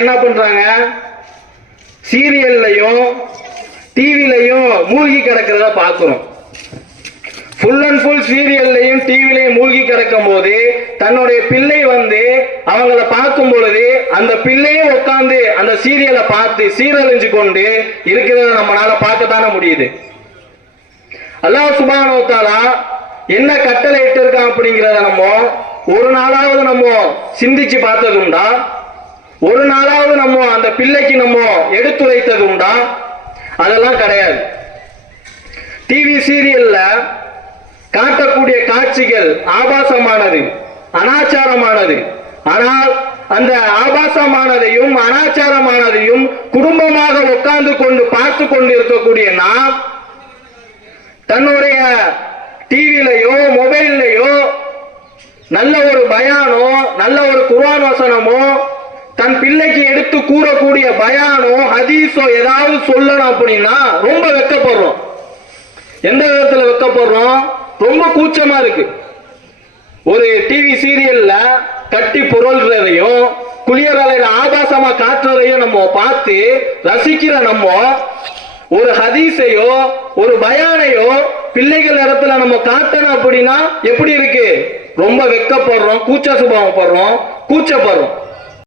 என்ன பண்றாங்க, சீரியல்லையும் டிவிலையும் மூழ்கி கிடக்கிறத பார்க்கிறோம். ஃபுல் அண்ட் ஃபுல் சீரியல்லையும் டிவிலையும் மூழ்கி கிடக்கும் போது தன்னுடைய பிள்ளை வந்து அவங்கள பார்க்கும் பொழுது அந்த பிள்ளையும் உட்கார்ந்து அந்த சீரியலை பார்த்து சீரழிஞ்சு கொண்டு இருக்கிறத நம்மளால பார்க்கத்தானே முடியுது. அல்லாஹ் சுப்ஹானஹு வ தஆலா என்ன கட்டளை இட்டு இருக்கான் அப்படிங்கிறத நம்ம ஒரு நாளாவது நம்ம சிந்திச்சு பார்த்தது உண்டா? ஒரு நாளாவது நம்ம அந்த பிள்ளைக்கு நம்ம எடுத்துரைத்தது உண்டா? அதெல்லாம் கிடையாது. டிவி சீரியல்ல காட்டக்கூடிய காட்சிகள் ஆபாசமானது, அனாச்சாரமானது. ஆனால் அந்த ஆபாசமானதையும் அனாச்சாரமானதையும் குடும்பமாக உட்கார்ந்து கொண்டு பார்த்து கொண்டு இருக்கக்கூடிய நாம் தன்னுடைய டிவிலையோ மொபைல்லையோ நல்ல ஒரு பயானோ நல்ல ஒரு குர்ஆன் வசனமோ தன் பிள்ளைக்கு எடுத்து கூறக்கூடிய பயானோ ஹதீஸோ ஏதாவது சொல்லணும் அப்படின்னா ரொம்ப வெட்கப்படுறோம். எந்த விதத்துல வெட்கப்படுறோம்? ரொம்ப கூச்சமா இருக்கு. ஒரு டிவி சீரியல்ல கட்டி புரள்றதையும் குளியரலையில ஆபாசமா காட்டுறதையும் நம்ம பார்த்து ரசிக்கிற நம்ம ஒரு ஹதீஸையோ ஒரு பயானையோ பிள்ளைகள் இடத்துல நம்ம காட்டணும் அப்படின்னா எப்படி இருக்கு? ரொம்ப வெட்கப்படுறோம், கூச்ச சுபாவப்படுறோம், கூச்சப்படுறோம்.